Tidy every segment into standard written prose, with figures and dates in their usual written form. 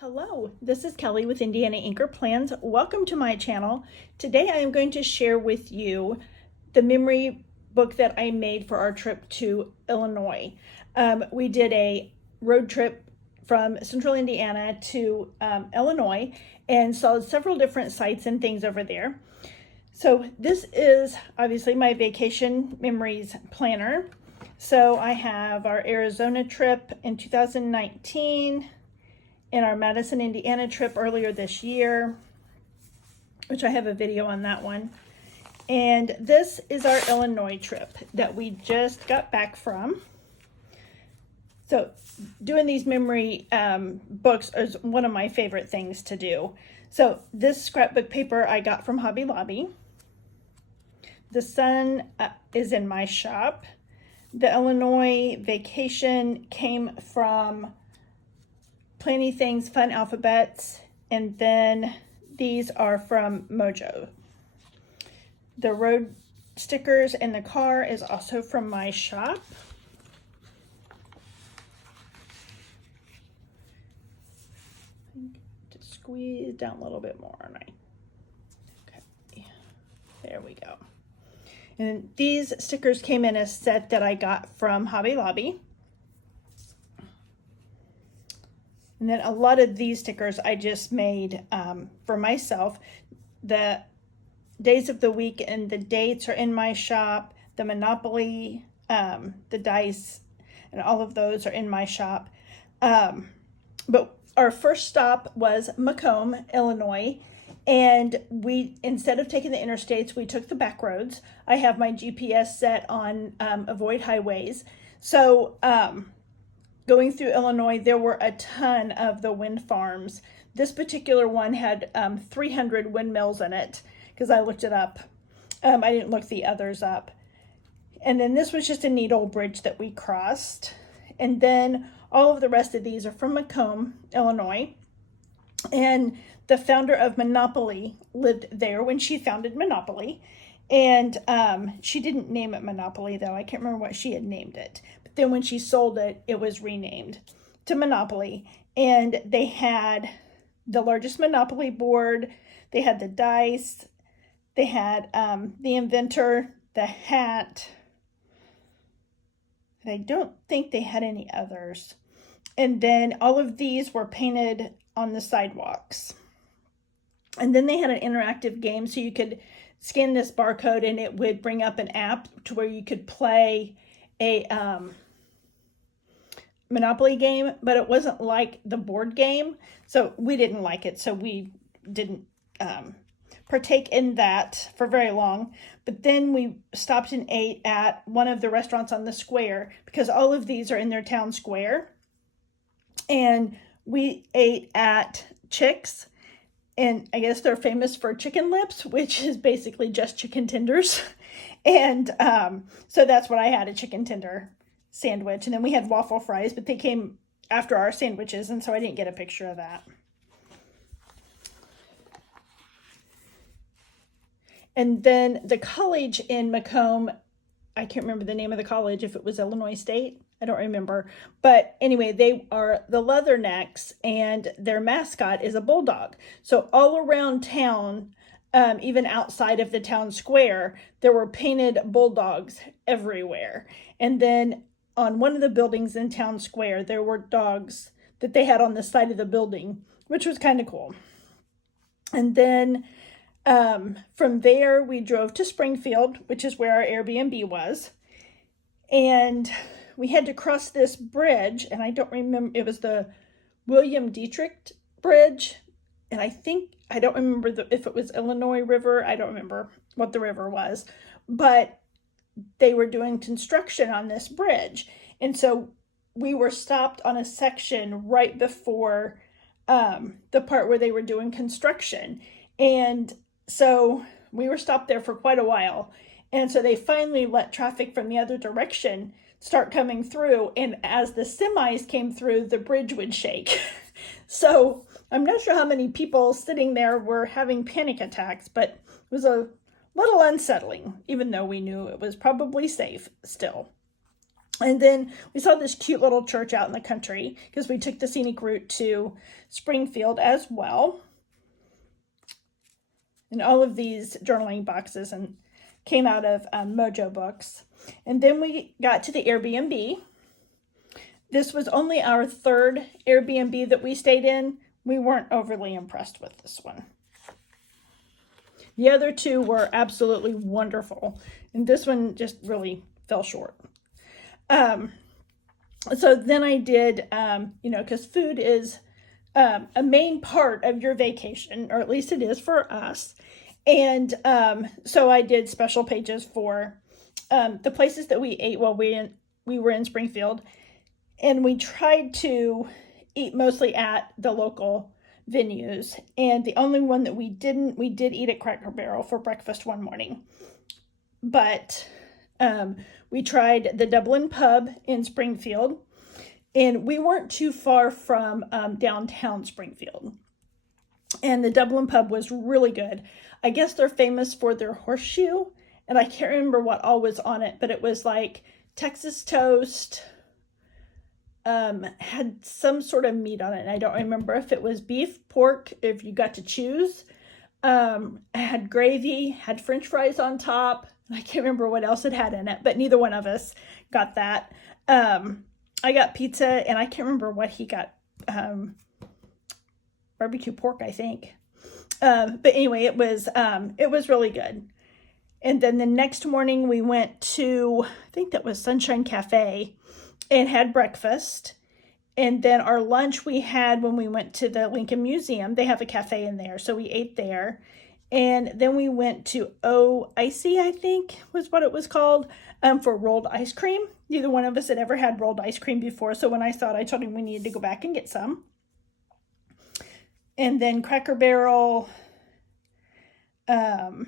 Hello, this is Kelly with Indiana Anchor Plans. Welcome to my channel. Today I am going to share with you the memory book that I made for our trip to Illinois. We did a road trip from central Indiana to Illinois and saw several different sites and things over there. So this is obviously my vacation memories planner. So I have our Arizona trip in 2019, in our Madison, Indiana trip earlier this year, which I have a video on that one. And this is our Illinois trip that we just got back from. So doing these memory books is one of my favorite things to do. So this scrapbook paper I got from Hobby Lobby. The sun is in my shop. The Illinois vacation came from Planny Things Fun Alphabets, and then these are from Mojo. The road stickers in the car is also from my shop. To squeeze down a little bit more, aren't I? Okay, there we go. And these stickers came in a set that I got from Hobby Lobby. And then a lot of these stickers I just made for myself. The days of the week and the dates are in my shop. The Monopoly, the dice, and all of those are in my shop. But our first stop was Macomb, Illinois. And instead of taking the interstates, we took the back roads. I have my GPS set on avoid highways. So going through Illinois, there were a ton of the wind farms. This particular one had 300 windmills in it because I looked it up. I didn't look the others up. And then this was just a neat old bridge that we crossed. And then all of the rest of these are from Macomb, Illinois. And the founder of Monopoly lived there when she founded Monopoly. And she didn't name it Monopoly, though. I can't remember what she had named it. But then when she sold it, it was renamed to Monopoly. And they had the largest Monopoly board. They had the dice. They had the inventor, the hat. And I don't think they had any others. And then all of these were painted on the sidewalks. And then they had an interactive game, so you could scan this barcode and it would bring up an app to where you could play a Monopoly game, but it wasn't like the board game. So we didn't like it, so we didn't partake in that for very long. But then we stopped and ate at one of the restaurants on the square because all of these are in their town square. And we ate at Chick's. And I guess they're famous for chicken lips, which is basically just chicken tenders. And so that's what I had, a chicken tender sandwich. And then we had waffle fries, but they came after our sandwiches, and so I didn't get a picture of that. And then the college in Macomb, I can't remember the name of the college, if it was Illinois State. I don't remember. But anyway, they are the Leathernecks, and their mascot is a bulldog. So all around town, even outside of the town square, there were painted bulldogs everywhere. And then on one of the buildings in town square, there were dogs that they had on the side of the building, which was kind of cool. And then from there, we drove to Springfield, which is where our Airbnb was. And we had to cross this bridge, and I don't remember, it was the William Dietrich Bridge. And I don't remember if it was Illinois River. I don't remember what the river was, but they were doing construction on this bridge. And so we were stopped on a section right before the part where they were doing construction. And so we were stopped there for quite a while. And so they finally let traffic from the other direction start coming through. And as the semis came through, the bridge would shake. So I'm not sure how many people sitting there were having panic attacks, but it was a little unsettling, even though we knew it was probably safe still. And then we saw this cute little church out in the country because we took the scenic route to Springfield as well. And all of these journaling boxes and came out of Mojo Books. And then we got to the Airbnb. This was only our third Airbnb that we stayed in. We weren't overly impressed with this one. The other two were absolutely wonderful, and this one just really fell short. So then I did, because food is a main part of your vacation, or at least it is for us. And so I did special pages for the places that we ate while we were in Springfield. And we tried to eat mostly at the local venues. And the only one that we did eat at Cracker Barrel for breakfast one morning. But we tried the Dublin Pub in Springfield. And we weren't too far from downtown Springfield. And the Dublin Pub was really good. I guess they're famous for their horseshoe. And I can't remember what all was on it, but it was like Texas toast, had some sort of meat on it. And I don't remember if it was beef, pork, if you got to choose. Had gravy, had French fries on top. I can't remember what else it had in it, but neither one of us got that. I got pizza, and I can't remember what he got. Barbecue pork, I think. But anyway, it was really good. And then the next morning we went to, I think that was Sunshine Cafe, and had breakfast. And then our lunch we had when we went to the Lincoln Museum. They have a cafe in there, so we ate there. And then we went to Icy, I think was what it was called, for rolled ice cream. Neither one of us had ever had rolled ice cream before, so when I saw it, I told him we needed to go back and get some. And then Cracker Barrel, talk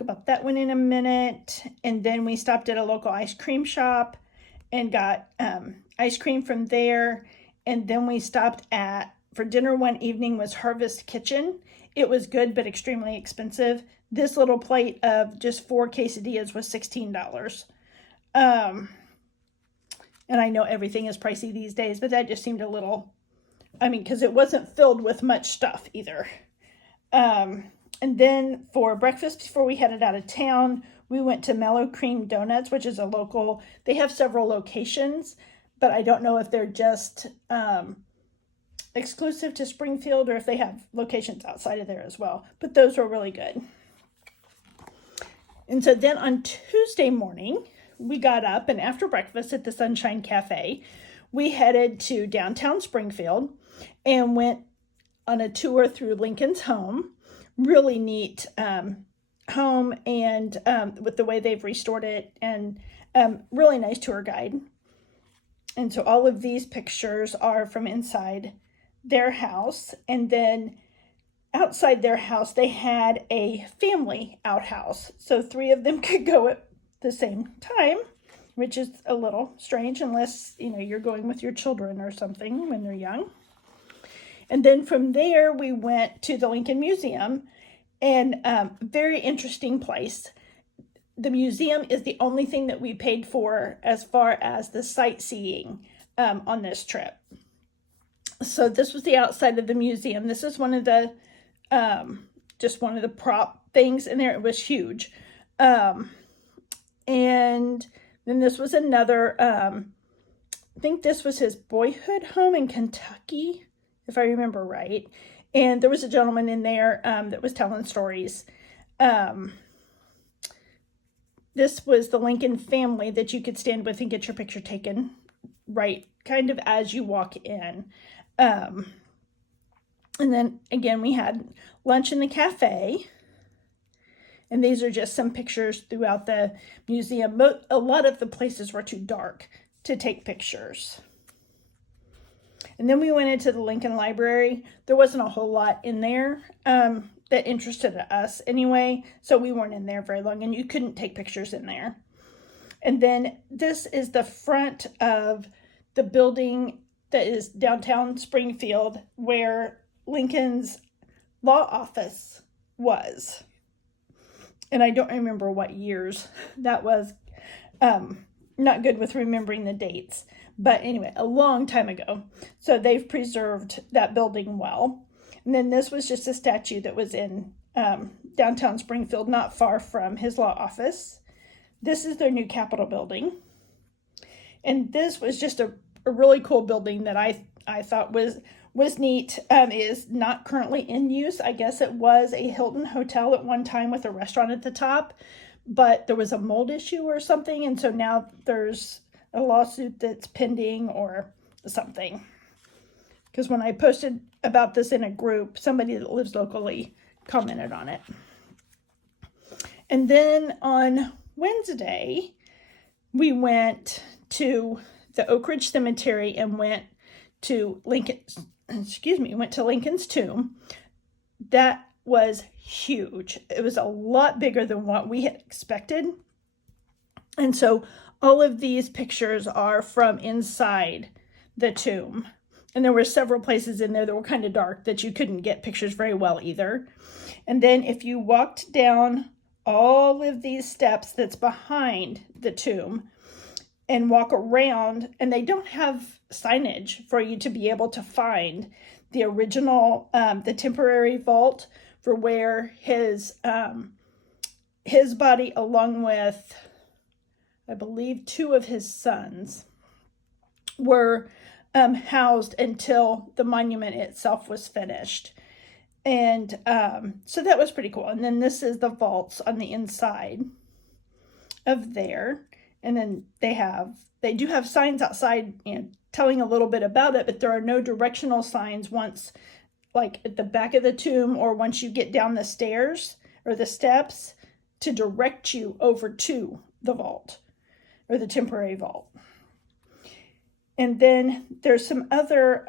about that one in a minute. And then we stopped at a local ice cream shop and got ice cream from there. And then we stopped for dinner one evening was Harvest Kitchen. It was good, but extremely expensive. This little plate of just 4 quesadillas was $16. And I know everything is pricey these days, but that just seemed a little, because it wasn't filled with much stuff either. And then for breakfast, before we headed out of town, we went to Mellow Cream Donuts, which is a local, they have several locations, but I don't know if they're just exclusive to Springfield or if they have locations outside of there as well. But those were really good. And so then on Tuesday morning, we got up, and after breakfast at the Sunshine Cafe, we headed to downtown Springfield and went on a tour through Lincoln's home. Really neat home, and with the way they've restored it, and really nice tour guide. And so all of these pictures are from inside their house. And then outside their house, they had a family outhouse. So 3 of them could go at the same time, which is a little strange unless, you're going with your children or something when they're young. And then from there, we went to the Lincoln Museum, and very interesting place. The museum is the only thing that we paid for as far as the sightseeing on this trip. So this was the outside of the museum. This is one of the, just one of the prop things in there. It was huge. And then this was another, I think this was his boyhood home in Kentucky, if I remember right. And there was a gentleman in there that was telling stories. This was the Lincoln family that you could stand with and get your picture taken right kind of as you walk in. And then again, we had lunch in the cafe. And these are just some pictures throughout the museum. A lot of the places were too dark to take pictures. And then we went into the Lincoln Library. There wasn't a whole lot in there that interested us anyway, so we weren't in there very long, and you couldn't take pictures in there. And then this is the front of the building that is downtown Springfield where Lincoln's law office was. And I don't remember what years that was, not good with remembering the dates. But anyway, a long time ago. So they've preserved that building well. And then this was just a statue that was in downtown Springfield, not far from his law office. This is their new Capitol building. And this was just a really cool building that I thought was neat. Is not currently in use. I guess it was a Hilton hotel at one time with a restaurant at the top, but there was a mold issue or something, and so now there's a lawsuit that's pending or something. Because when I posted about this in a group, somebody that lives locally commented on it. And then on Wednesday, we went to the Oak Ridge Cemetery and went to Lincoln's tomb. That was huge. It was a lot bigger than what we had expected. And so all of these pictures are from inside the tomb. And there were several places in there that were kind of dark that you couldn't get pictures very well either. And then if you walked down all of these steps that's behind the tomb and walk around, and they don't have signage for you to be able to find the original, the temporary vault for where his body, along with, I believe, 2 of his sons, were housed until the monument itself was finished. And so that was pretty cool. And then this is the vaults on the inside of there. And then they do have signs outside, telling a little bit about it, but there are no directional signs once, like at the back of the tomb or once you get down the stairs or the steps to direct you over to the vault or the temporary vault. And then there's some other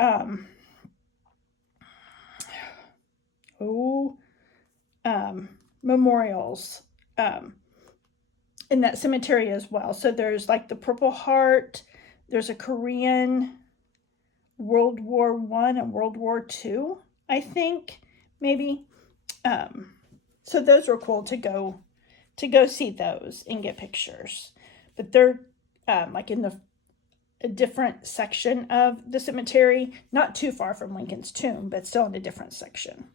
memorials in that cemetery as well. So there's like the Purple Heart, there's a Korean World War I and World War II, I think, maybe. So those were cool to go see those and get pictures. But they're like in a different section of the cemetery, not too far from Lincoln's tomb, but still in a different section.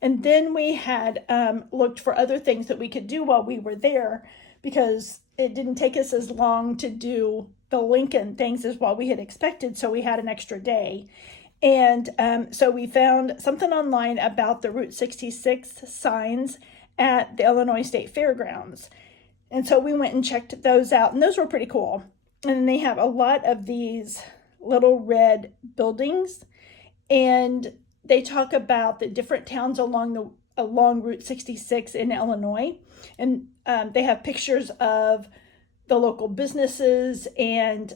And then we had looked for other things that we could do while we were there, because it didn't take us as long to do the Lincoln things as what we had expected, so we had an extra day. And so we found something online about the Route 66 signs at the Illinois State Fairgrounds. And so we went and checked those out, and those were pretty cool. And they have a lot of these little red buildings, and they talk about the different towns along Route 66 in Illinois. And they have pictures of the local businesses and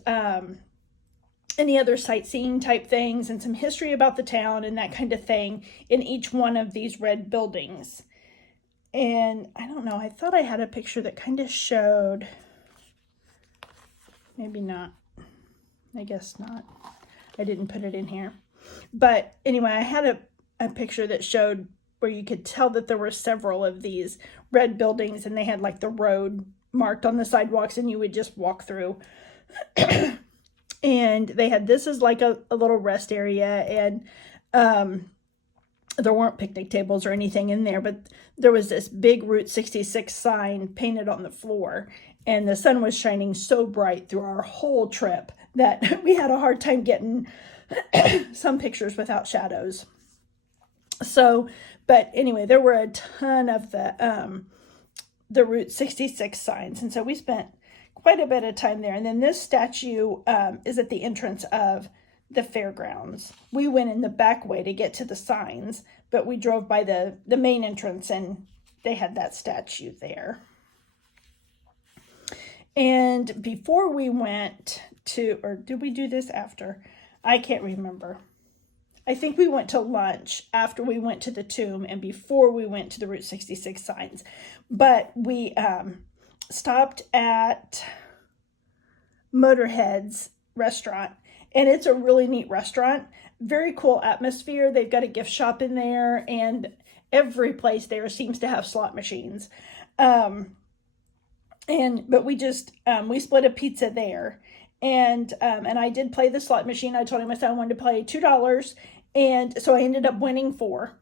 any other sightseeing type things and some history about the town and that kind of thing in each one of these red buildings. And I don't know, I thought I had a picture that kind of showed, maybe not, I guess not. I didn't put it in here. But anyway, I had a picture that showed where you could tell that there were several of these red buildings, and they had like the road marked on the sidewalks, and you would just walk through. And they had this as like a little rest area, and there weren't picnic tables or anything in there, but there was this big Route 66 sign painted on the floor, and the sun was shining so bright through our whole trip that we had a hard time getting some pictures without shadows. So, but anyway, there were a ton of the Route 66 signs, and so we spent quite a bit of time there. And then this statue is at the entrance of the fairgrounds. We went in the back way to get to the signs, but we drove by the main entrance, and they had that statue there. And before we went to, or did we do this after? I can't remember. I think we went to lunch after we went to the tomb and before we went to the Route 66 signs. But we stopped at Motorhead's restaurant, and it's a really neat restaurant. Very cool atmosphere. They've got a gift shop in there, and every place there seems to have slot machines. but we just we split a pizza there, and I did play the slot machine. I told him I said I wanted to play $2, and so I ended up winning 4.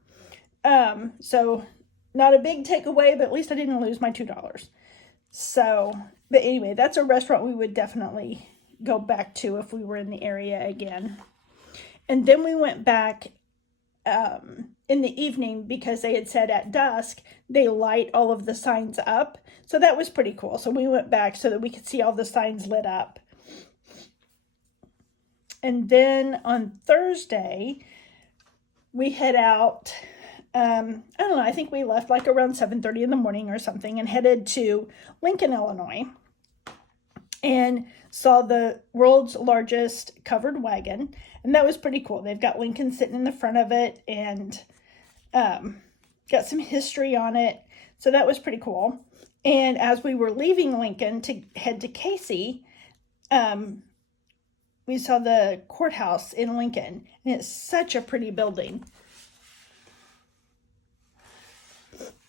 So not a big takeaway, but at least I didn't lose my $2. So, but anyway, that's a restaurant we would definitely go back to if we were in the area again. And then we went back in the evening because they had said at dusk they light all of the signs up. So that was pretty cool. So we went back so that we could see all the signs lit up. And then on Thursday, we head out. I don't know, I think we left like around 7:30 in the morning or something and headed to Lincoln, Illinois, and saw the world's largest covered wagon. And that was pretty cool. They've got Lincoln sitting in the front of it and got some history on it. So that was pretty cool. And as we were leaving Lincoln to head to Casey, we saw the courthouse in Lincoln. And it's such a pretty building.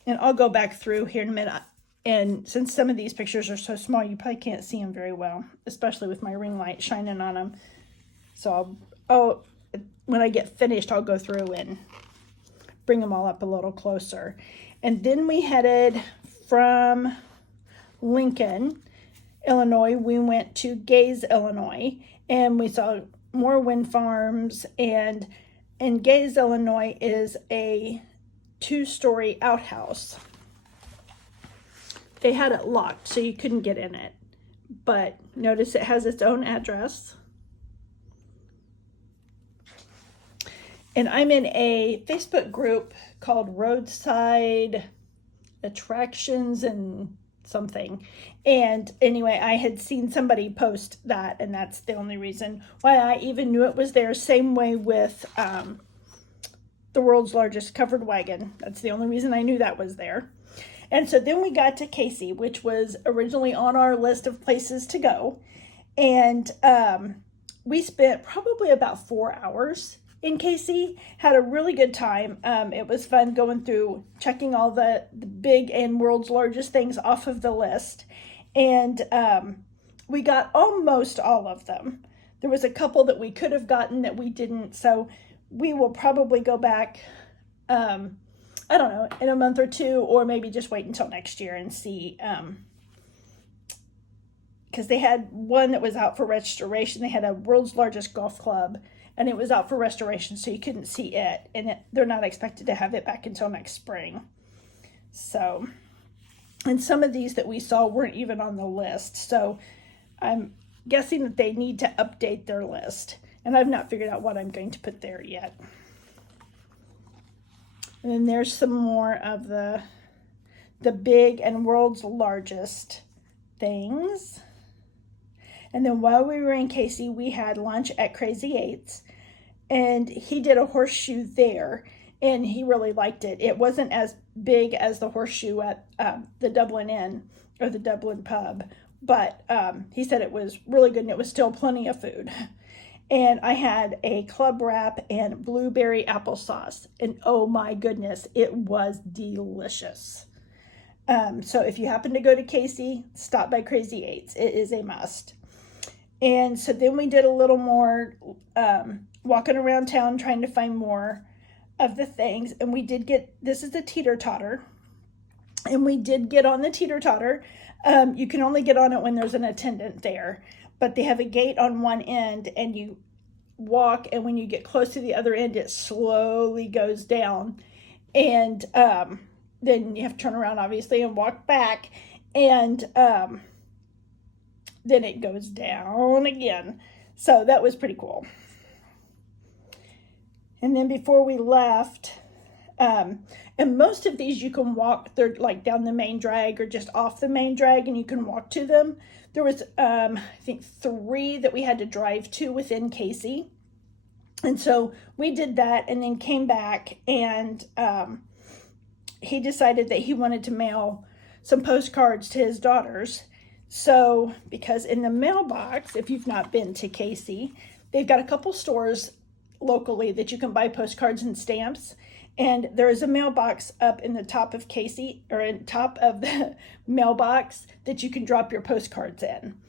And I'll go back through here in a minute. And since some of these pictures are so small, you probably can't see them very well, especially with my ring light shining on them. So when I get finished, I'll go through and bring them all up a little closer. And then we headed from Lincoln, Illinois. We went to Gaze, Illinois, and we saw more wind farms. And in Gaze, Illinois is a 2-story outhouse. They had it locked, so you couldn't get in it. But notice it has its own address. And I'm in a Facebook group called Roadside Attractions and something. And anyway, I had seen somebody post that, and that's the only reason why I even knew it was there. Same way with the world's largest covered wagon. That's the only reason I knew that was there. And so then we got to Casey, which was originally on our list of places to go. And we spent probably about 4 hours in Casey, had a really good time. It was fun going through, checking all the big and world's largest things off of the list. And we got almost all of them. There was a couple that we could have gotten that we didn't. So we will probably go back, I don't know, in a month or two, or maybe just wait until next year and see. Because they had one that was out for restoration. They had a world's largest golf club, and it was out for restoration, so you couldn't see it. And they're not expected to have it back until next spring. So, and some of these that we saw weren't even on the list. So I'm guessing that they need to update their list. And I've not figured out what I'm going to put there yet. And then there's some more of the big and world's largest things. And then while we were in Casey, we had lunch at Crazy Eights, and he did a horseshoe there, and he really liked it. It wasn't as big as the horseshoe at the Dublin Inn or the Dublin pub, but he said it was really good, and it was still plenty of food. And I had a club wrap and blueberry applesauce, and oh my goodness, it was delicious. So if you happen to go to Casey, stop by Crazy Eights. It is a must. And so then we did a little more walking around town trying to find more of the things. And we did get, this is a teeter-totter. And we did get on the teeter-totter. You can only get on it when there's an attendant there. But they have a gate on one end, and you walk, and when you get close to the other end, it slowly goes down. And then you have to turn around, obviously, and walk back. And then it goes down again. So that was pretty cool. And then before we left, and most of these you can walk, they're like down the main drag or just off the main drag, and you can walk to them. There was, I think, 3 that we had to drive to within Casey. And so we did that and then came back, and he decided that he wanted to mail some postcards to his daughters. So, because in the mailbox, if you've not been to Casey, they've got a couple stores locally that you can buy postcards and stamps. And there is a mailbox up in the top of Casey, or in top of the mailbox, that you can drop your postcards in.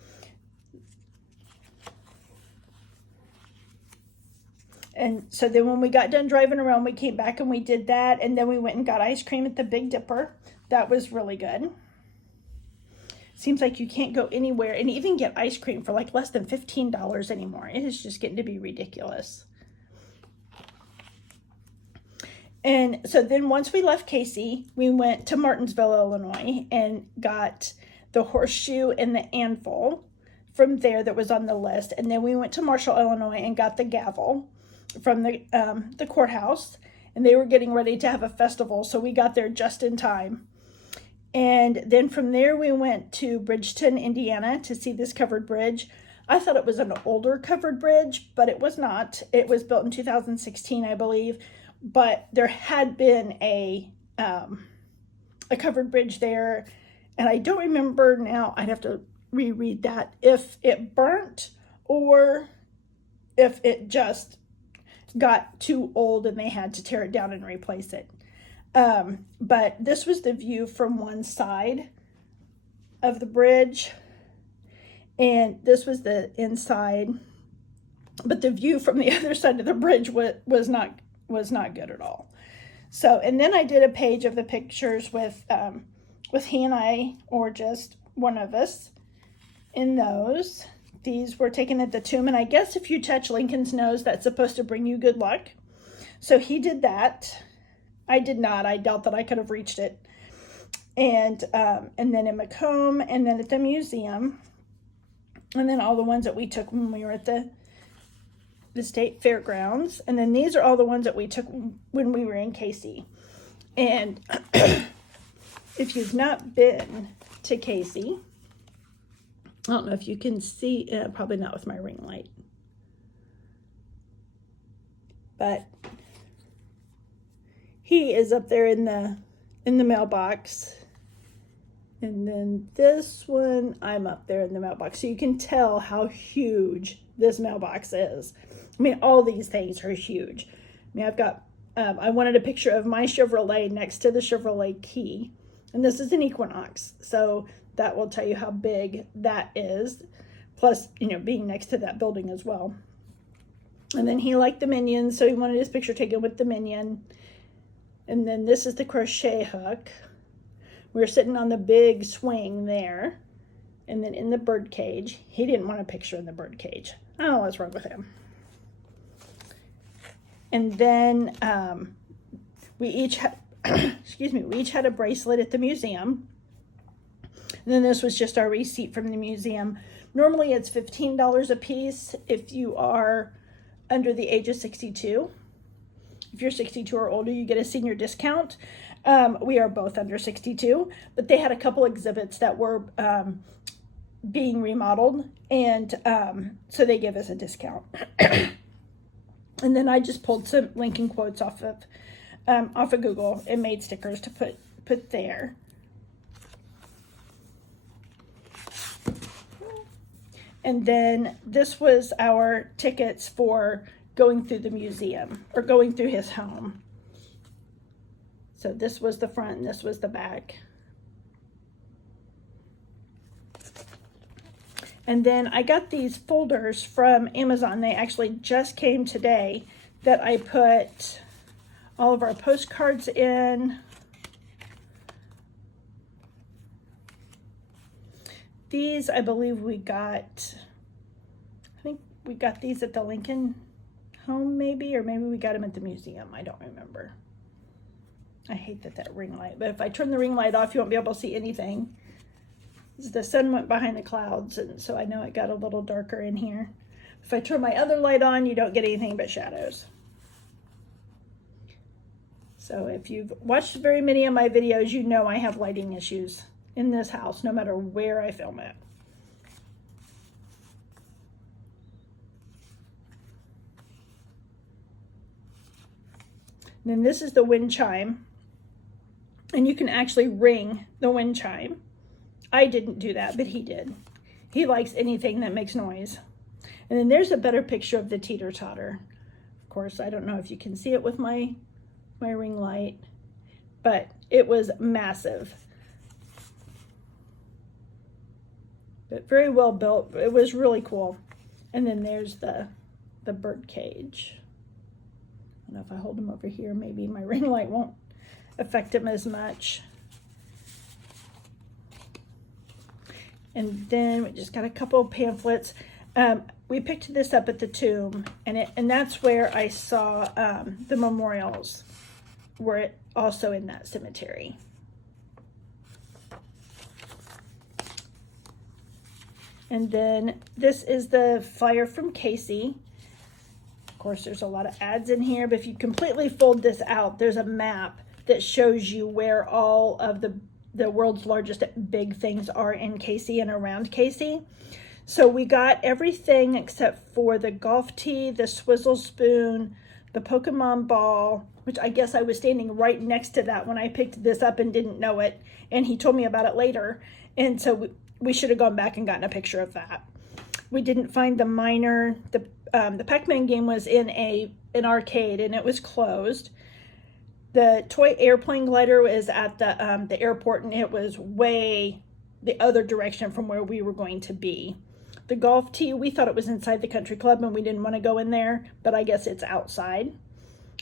And so then when we got done driving around, we came back and we did that. And then we went and got ice cream at the Big Dipper. That was really good. Seems like you can't go anywhere and even get ice cream for like less than $15 anymore. It is just getting to be ridiculous. And so then once we left Casey, we went to Martinsville, Illinois, and got the horseshoe and the anvil from there that was on the list. And then we went to Marshall, Illinois, and got the gavel from the courthouse. And they were getting ready to have a festival, so we got there just in time. And then from there, we went to Bridgeton, Indiana, to see this covered bridge. I thought it was an older covered bridge, but it was not. It was built in 2016, I believe. But there had been a covered bridge there, and I don't remember now. I'd have to reread that, if it burnt or if it just got too old and they had to tear it down and replace it. But this was the view from one side of the bridge, and this was the inside, but the view from the other side of the bridge was not good at all. So, and then I did a page of the pictures with he and I, or just one of us in those. These were taken at the tomb, and I guess if you touch Lincoln's nose, that's supposed to bring you good luck. So he did that. I did not. I doubt that I could have reached it. And then in Macomb, and then at the museum, and then all the ones that we took when we were at the state fairgrounds. And then these are all the ones that we took when we were in Casey. And if you've not been to Casey, I don't know if you can see, probably not with my ring light, but he is up there in the mailbox. And then this one, I'm up there in the mailbox. So you can tell how huge this mailbox is. I mean, all these things are huge. I mean, I've got, I wanted a picture of my Chevrolet next to the Chevrolet key. And this is an Equinox. So that will tell you how big that is. Plus, being next to that building as well. And then he liked the Minions, so he wanted his picture taken with the Minion. And then this is the crochet hook. We're sitting on the big swing there. And then in the bird cage. He didn't want a picture in the bird cage. I don't know what's wrong with him. And then we each had, we each had a bracelet at the museum. And then this was just our receipt from the museum. Normally it's $15 a piece if you are under the age of 62. If you're 62 or older, you get a senior discount. We are both under 62, but they had a couple exhibits that were being remodeled, and so they give us a discount. And then I just pulled some Lincoln quotes off of Google and made stickers to put there. And then this was our tickets for going through the museum, or going through his home. So this was the front and this was the back. And then I got these folders from Amazon. They actually just came today, that I put all of our postcards in. These, I believe we got, I think we got these at the Lincoln home maybe, or maybe we got them at the museum. I don't remember. I hate that ring light, but if I turn the ring light off, you won't be able to see anything. The sun went behind the clouds, and so I know it got a little darker in here. If I turn my other light on, you don't get anything but shadows. So if you've watched very many of my videos, you know I have lighting issues in this house, no matter where I film it. And then this is the wind chime. And you can actually ring the wind chime. I didn't do that, but he did. He likes anything that makes noise. And then there's a better picture of the teeter-totter. Of course, I don't know if you can see it with my my ring light, but it was massive. But very well built. It was really cool. And then there's the bird cage. I don't know if I hold him over here, maybe my ring light won't affect him as much. And then we just got a couple of pamphlets. We picked this up at the tomb, and that's where I saw the memorials were also in that cemetery. And then this is the flyer from Casey. Of course, there's a lot of ads in here, but if you completely fold this out, there's a map that shows you where all of the world's largest big things are in Casey and around Casey. So we got everything except for the golf tee, the swizzle spoon, the Pokemon ball, which I guess I was standing right next to that when I picked this up and didn't know it. And he told me about it later. And so we should have gone back and gotten a picture of that. We didn't find the miner. The Pac-Man game was in an arcade and it was closed. The toy airplane glider was at the airport, and it was way the other direction from where we were going to be. The golf tee, we thought it was inside the country club and we didn't want to go in there, but I guess it's outside.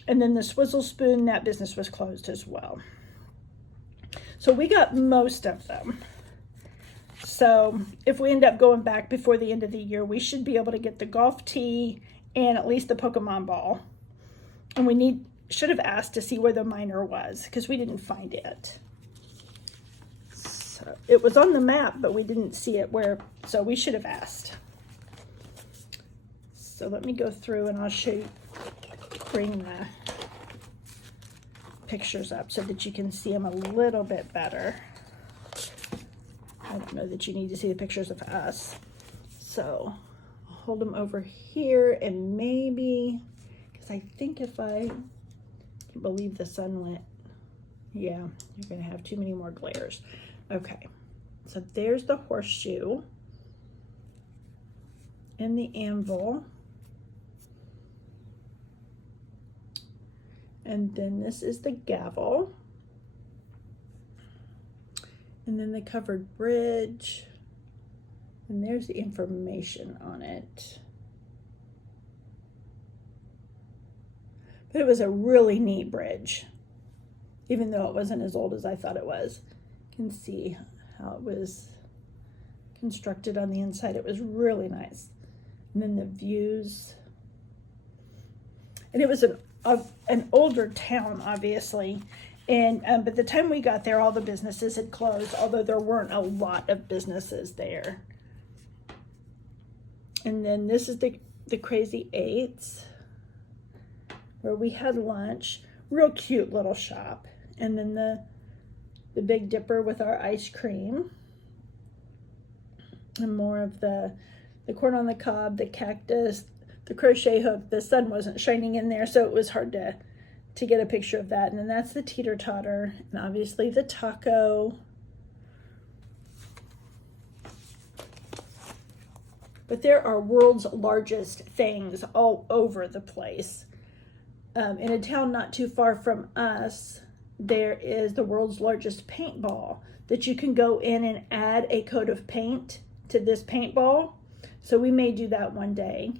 And then the swizzle spoon, that business was closed as well. So we got most of them. So if we end up going back before the end of the year, we should be able to get the golf tee and at least the Pokemon ball. And we should have asked to see where the miner was because we didn't find it. So it was on the map, but we didn't see it so we should have asked. So let me go through and I'll show you, bring the pictures up so that you can see them a little bit better. I don't know that you need to see the pictures of us. So I'll hold them over here, and maybe, because I think if I can believe the sun lit, yeah, you're going to have too many more glares. Okay, so there's the horseshoe and the anvil. And then this is the gavel. And then the covered bridge. And there's the information on it. But it was a really neat bridge, even though it wasn't as old as I thought it was. You can see how it was constructed on the inside. It was really nice. And then the views. And it was an older town, obviously. And but the time we got there, all the businesses had closed, although there weren't a lot of businesses there. And then this is the Crazy Eights, where we had lunch. Real cute little shop. And then the Big Dipper with our ice cream. And more of the corn on the cob, the cactus, the crochet hook. The sun wasn't shining in there, so it was hard to get a picture of that. And then that's the teeter-totter, and obviously the taco. But there are world's largest things all over the place. In a town not too far from us, there is the world's largest paintball that you can go in and add a coat of paint to this paintball. So we may do that one day.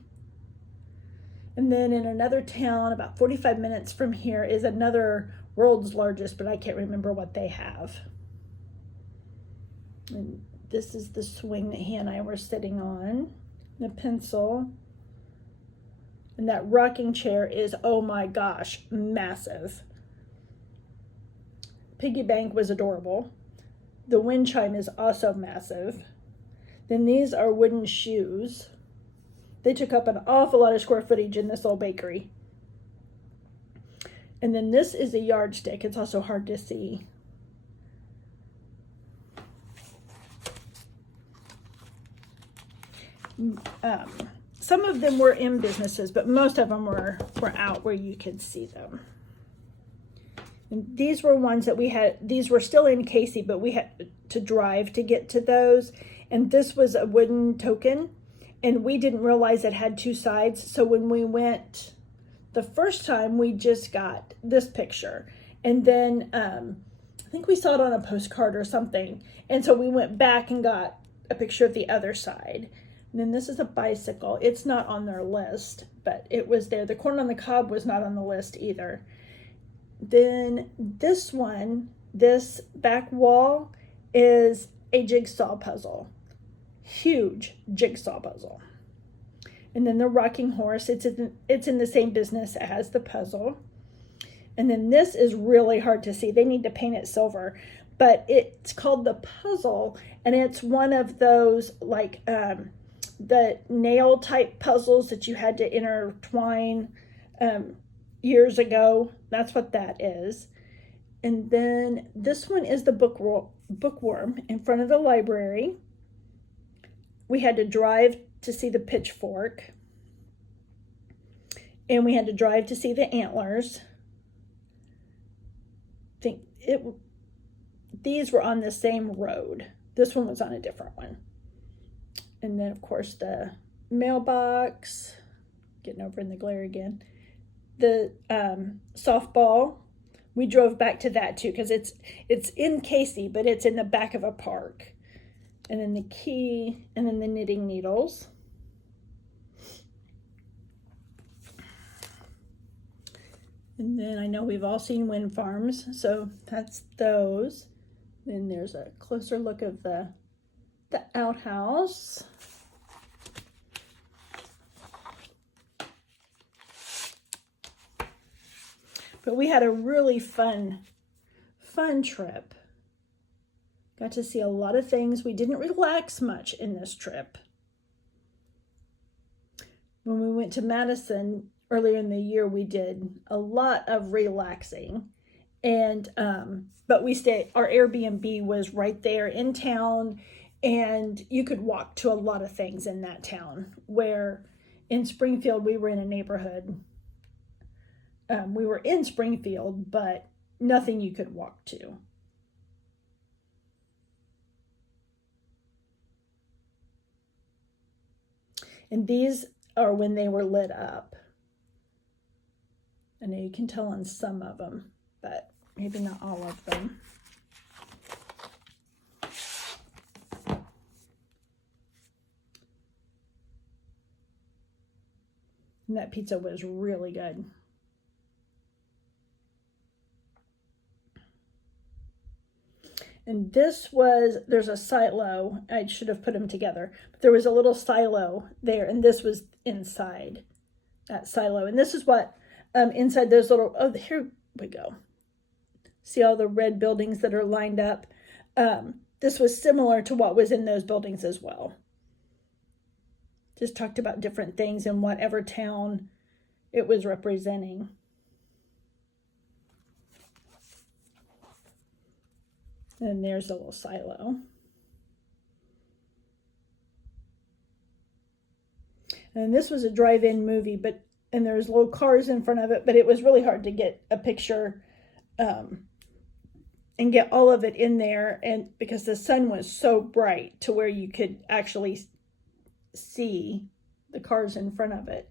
And then in another town, about 45 minutes from here, is another world's largest, but I can't remember what they have. And this is the swing that he and I were sitting on, the pencil. And that rocking chair is, oh my gosh, massive. Piggy bank was adorable. The wind chime is also massive. Then these are wooden shoes. They took up an awful lot of square footage in this old bakery. And then this is a yardstick. It's also hard to see. Some of them were in businesses, but most of them were out where you could see them. And these were ones that these were still in Casey, but we had to drive to get to those. And this was a wooden token. And we didn't realize it had two sides. So when we went the first time we just got this picture, and then I think we saw it on a postcard or something, and so we went back and got a picture of the other side. And then this is a bicycle. It's not on their list, but it was there. The corn on the cob was not on the list either. Then this one, this back wall, is a jigsaw puzzle. Huge jigsaw puzzle. And then the rocking horse, it's in the same business as the puzzle. And then this is really hard to see. They need to paint it silver, but it's called the puzzle, and it's one of those like the nail type puzzles that you had to intertwine years ago. That's what that is. And then this one is the bookworm in front of the library. We had to drive to see the pitchfork, and we had to drive to see the antlers. These were on the same road. This one was on a different one. And then of course the mailbox, getting over in the glare again. The softball, we drove back to that too, because it's in Casey, but it's in the back of a park. And then the key, and then the knitting needles. And then I know we've all seen wind farms, so that's those. Then there's a closer look of the outhouse. But we had a really fun trip. Got to see a lot of things. We didn't relax much in this trip. When we went to Madison earlier in the year, we did a lot of relaxing. And but our Airbnb was right there in town, and you could walk to a lot of things in that town, where in Springfield we were in a neighborhood. We were in Springfield, but nothing you could walk to. And these are when they were lit up. I know you can tell on some of them, but maybe not all of them. And that pizza was really good. And there's a silo. I should have put them together. But there was a little silo there, and this was inside that silo. And this is what, inside those little, oh, here we go. See all the red buildings that are lined up? This was similar to what was in those buildings as well. Just talked about different things in whatever town it was representing. And there's a little silo. And this was a drive-in movie, and there's little cars in front of it, but it was really hard to get a picture and get all of it in there, and because the sun was so bright to where you could actually see the cars in front of it.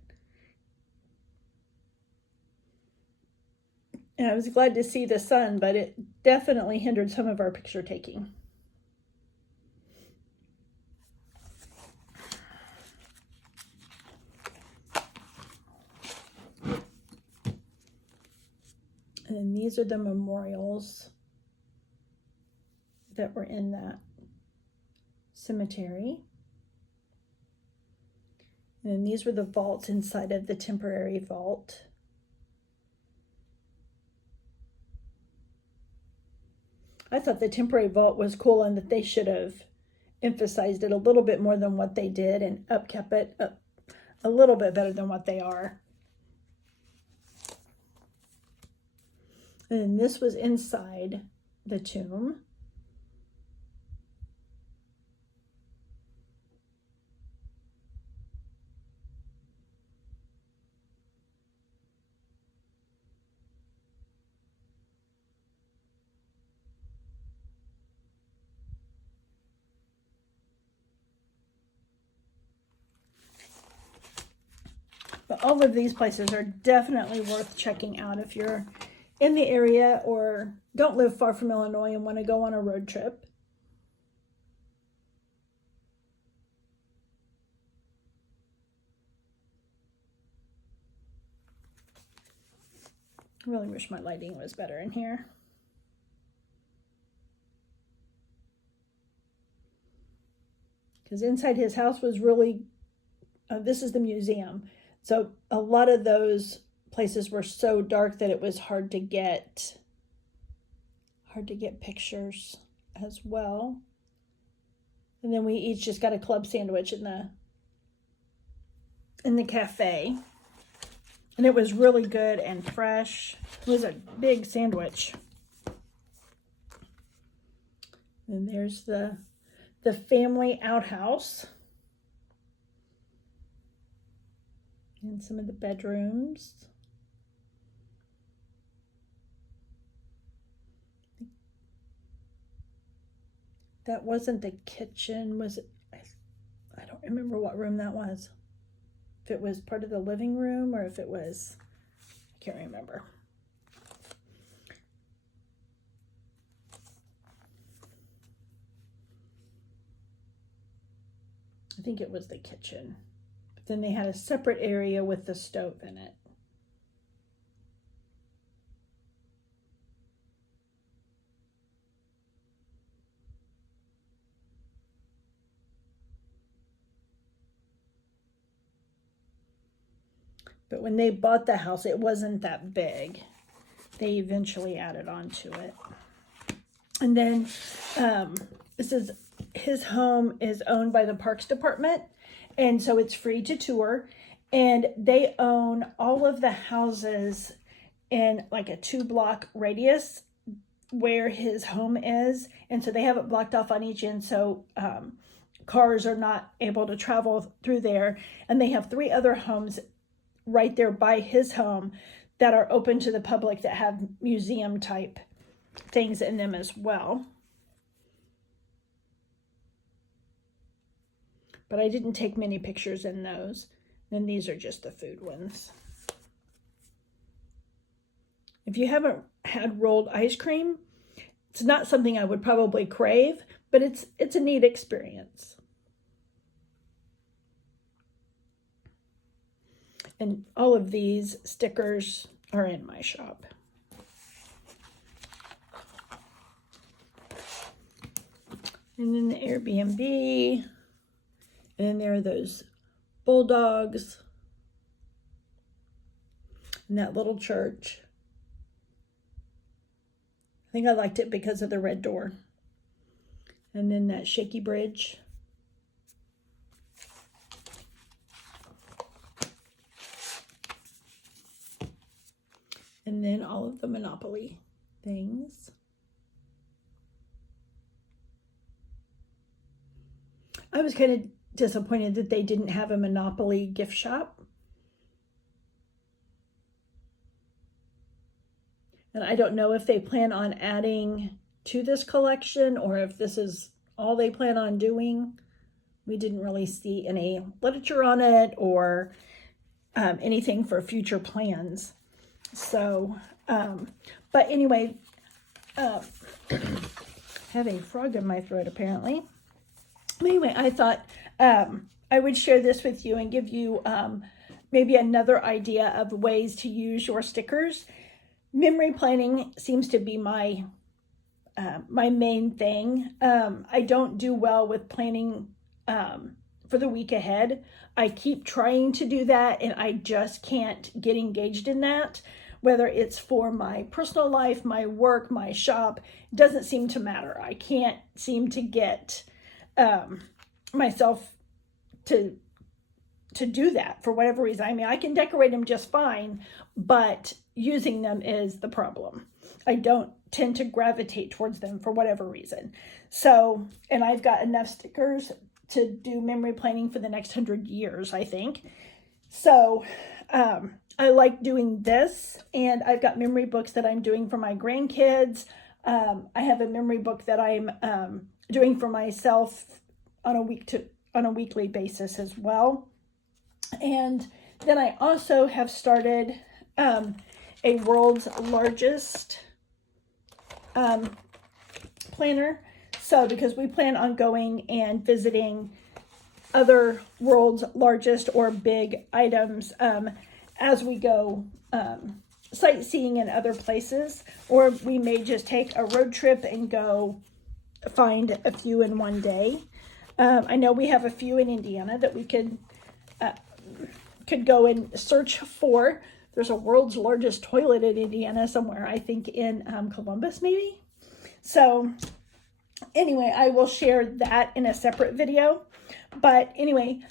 And I was glad to see the sun, but it definitely hindered some of our picture taking. And these are the memorials that were in that cemetery. And these were the vaults inside of the temporary vault. I thought the temporary vault was cool, and that they should have emphasized it a little bit more than what they did, and upkept it a little bit better than what they are. And this was inside the tomb. all of these places are definitely worth checking out if you're in the area or don't live far from Illinois and want to go on a road trip. I really wish my lighting was better in here. Because inside his house was really, this is the museum. So a lot of those places were so dark that it was hard to get pictures as well. And then we each just got a club sandwich in the cafe. And it was really good and fresh. It was a big sandwich. And there's the family outhouse. And some of the bedrooms. That wasn't the kitchen, was it? I don't remember what room that was. If it was part of the living room or if it was, I can't remember. I think it was the kitchen. But then they had a separate area with the stove in it. But when they bought the house, it wasn't that big. They eventually added on to it. And then this is, his home is owned by the Parks Department. And so it's free to tour. And they own all of the houses in like a 2-block radius where his home is. And so they have it blocked off on each end. So cars are not able to travel through there. And they have 3 other homes right there by his home that are open to the public that have museum type things in them as well. But I didn't take many pictures in those. And these are just the food ones. If you haven't had rolled ice cream, it's not something I would probably crave, but it's a neat experience. And all of these stickers are in my shop. And then the Airbnb. And then there are those bulldogs. And that little church. I think I liked it because of the red door. And then that shaky bridge. And then all of the Monopoly things. I was kind of disappointed that they didn't have a Monopoly gift shop. And I don't know if they plan on adding to this collection or if this is all they plan on doing. We didn't really see any literature on it or anything for future plans. So, but anyway, have a frog in my throat apparently. Anyway, I thought I would share this with you and give you maybe another idea of ways to use your stickers. Memory planning seems to be my main thing. I don't do well with planning for the week ahead. I keep trying to do that and I just can't get engaged in that. Whether it's for my personal life, my work, my shop, doesn't seem to matter. I can't seem to get myself to do that for whatever reason. I mean, I can decorate them just fine, but using them is the problem. I don't tend to gravitate towards them for whatever reason. So, and I've got enough stickers to do memory planning for the next 100 years, I think. So, I like doing this, and I've got memory books that I'm doing for my grandkids. I have a memory book that I'm doing for myself on a weekly basis as well. And Then I also have started a world's largest planner. So because we plan on going and visiting other world's largest or big items as we go sightseeing in other places, or we may just take a road trip and go find a few in one day. I know we have a few in Indiana that we could go and search for. There's a world's largest toilet in Indiana somewhere, I think in Columbus maybe. So anyway, I will share that in a separate video. But anyway,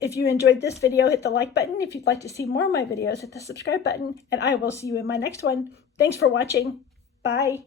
if you enjoyed this video, hit the like button. If you'd like to see more of my videos, hit the subscribe button, and I will see you in my next one. Thanks for watching. Bye.